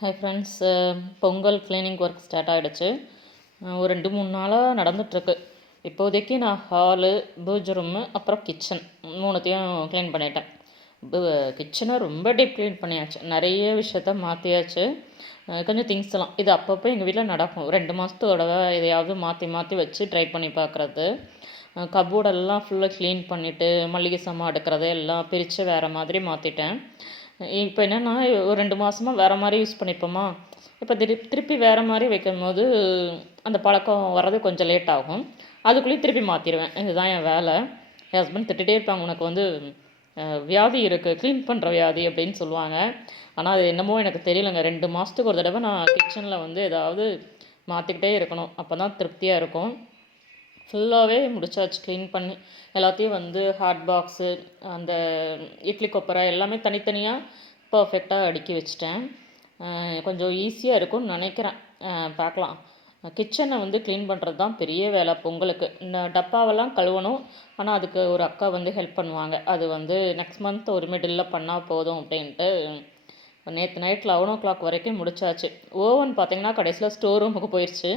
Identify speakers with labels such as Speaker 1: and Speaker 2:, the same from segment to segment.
Speaker 1: Hi friends uh, Pongal cleaning work start ஆகிடுச்சு ஒரு ரெண்டு மூணு நாளாக நடந்துகிட்ருக்கு இப்போதைக்கு நான் ஹாலு பூஜ் ரூமு அப்புறம் கிச்சன் மூணுத்தையும் க்ளீன் பண்ணிட்டேன். கிச்சனை ரொம்ப டீப் க்ளீன் பண்ணியாச்சு. நிறைய விஷயத்த மாற்றியாச்சு கொஞ்சம் திங்ஸ்லாம் இது அப்பப்போ எங்கள் வீட்டில் நடக்கும். ரெண்டு மாதத்தோட எதையாவது மாற்றி மாற்றி வச்சு ட்ரை பண்ணி பார்க்குறது கபோர்டெல்லாம் ஃபுல்லாக க்ளீன் பண்ணிவிட்டு மளிகை சாமான் எடுக்கிறது எல்லாம் பிரித்து வேறு மாதிரி மாற்றிட்டேன் இப்போ என்னென்னா ஒரு ரெண்டு மாதமாக வேறு மாதிரி யூஸ் பண்ணிப்போமா? இப்போ திருப்பி திருப்பி வேறு மாதிரி வைக்கும்போது அந்த பழக்கம் வர்றது கொஞ்சம் லேட் ஆகும். அதுக்குள்ளேயும் திருப்பி மாற்றிடுவேன் இதுதான் என் வேலை. என் ஹஸ்பண்ட் திட்டுகிட்டே இருப்பாங்க உனக்கு வந்து வியாதி இருக்குது க்ளீன் பண்ணுற வியாதி அப்படின்னு சொல்லுவாங்க. ஆனால் அது என்னமோ எனக்கு தெரியலங்க. ரெண்டு மாதத்துக்கு ஒரு தடவை நான் கிச்சனில் வந்து ஏதாவது மாற்றிக்கிட்டே இருக்கணும். அப்போ தான் திருப்தியாக இருக்கும். ஃபுல்லாகவே முடிச்சாச்சு க்ளீன் பண்ணி. எல்லாத்தையும் வந்து ஹாட் பாக்ஸு அந்த இட்லி கொப்பரை எல்லாமே தனித்தனியாக பர்ஃபெக்டாக அடுக்கி வச்சிட்டேன். கொஞ்சம் ஈஸியாக இருக்கும்னு நினைக்கிறேன். பார்க்கலாம். கிச்சனை வந்து க்ளீன் பண்ணுறது தான் பெரிய வேலை பொங்கலுக்கு இந்த டப்பாவெல்லாம் கழுவணும். ஆனால் அதுக்கு ஒரு அக்கா வந்து ஹெல்ப் பண்ணுவாங்க. அது வந்து நெக்ஸ்ட் மந்த் ஒரு மிடில் பண்ணால் போதும் அப்படின்ட்டு நேற்று நைட் லெவன் ஓ கிளாக் வரைக்கும் முடிச்சாச்சு. ஓவன் பார்த்திங்கன்னா கடைசியில் ஸ்டோர் ரூமுக்கு போயிடுச்சு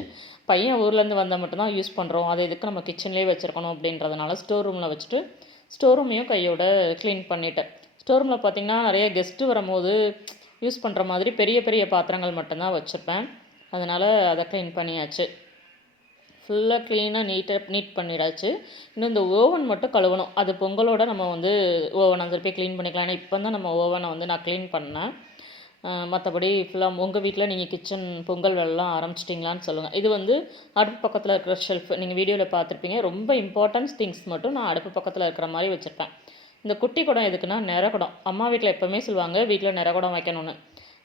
Speaker 1: பையன் ஊர்லேருந்து வந்தால் மட்டும்தான் யூஸ் பண்ணுறோம் அதை இதுக்கு நம்ம கிச்சன்லேயே வச்சுருக்கணும் அப்படின்றதுனால ஸ்டோர் ரூமில் வச்சுட்டு ஸ்டோர் ரூமையும் கையோட க்ளீன் பண்ணிட்டேன். ஸ்டோர் ரூமில் பார்த்திங்கன்னா நிறைய கெஸ்ட்டு வரும்போது யூஸ் பண்ணுற மாதிரி பெரிய பெரிய பாத்திரங்கள் மட்டும்தான் வச்சுருப்பேன். அதனால் அதை க்ளீன் பண்ணியாச்சு. ஃபுல்லாக க்ளீனாக நீட்டாக நீட் பண்ணிடாச்சு இன்னும் இந்த ஓவன் மட்டும் கழுவணும். அது பொங்கலோட நம்ம வந்து ஓவனை திருப்பி க்ளீன் பண்ணிக்கலாம். ஏன்னா இப்போ தான் நம்ம ஓவனை வந்து நான் க்ளீன் பண்ணேன். மற்றபடி ஃபுல்லாக உங்கள் வீட்டில் நீங்கள் கிச்சன் பொங்கல் வேலைலாம் ஆரம்பிச்சிட்டிங்களான்னு சொல்லுங்கள் இது வந்து அடுப்பு பக்கத்தில் இருக்கிற ஷெல்ஃப் நீங்கள் வீடியோவில் பார்த்துருப்பீங்க. ரொம்ப இம்பார்ட்டன்ஸ் திங்ஸ் மட்டும் நான் அடுப்பு பக்கத்தில் இருக்கிற மாதிரி வச்சுருப்பேன். இந்த குட்டி குடம் எதுக்குன்னா நிறகுடம் அம்மா வீட்டில் எப்போவுமே சொல்லுவாங்க வீட்டில் நிறகுடம் வைக்கணும்னு.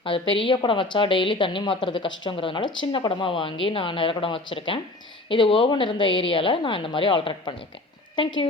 Speaker 1: அது பெரிய குடம் வச்சா டெய்லி தண்ணி மாற்றுறது கஷ்டங்கிறதுனால சின்ன குடமாக வாங்கி நான் நிறகுடம் வச்சுருக்கேன். இது ஓவன் இருந்த ஏரியாவில் நான் இந்த மாதிரி ஆல்ட்ரேட் பண்ணியிருக்கேன் தேங்க்யூ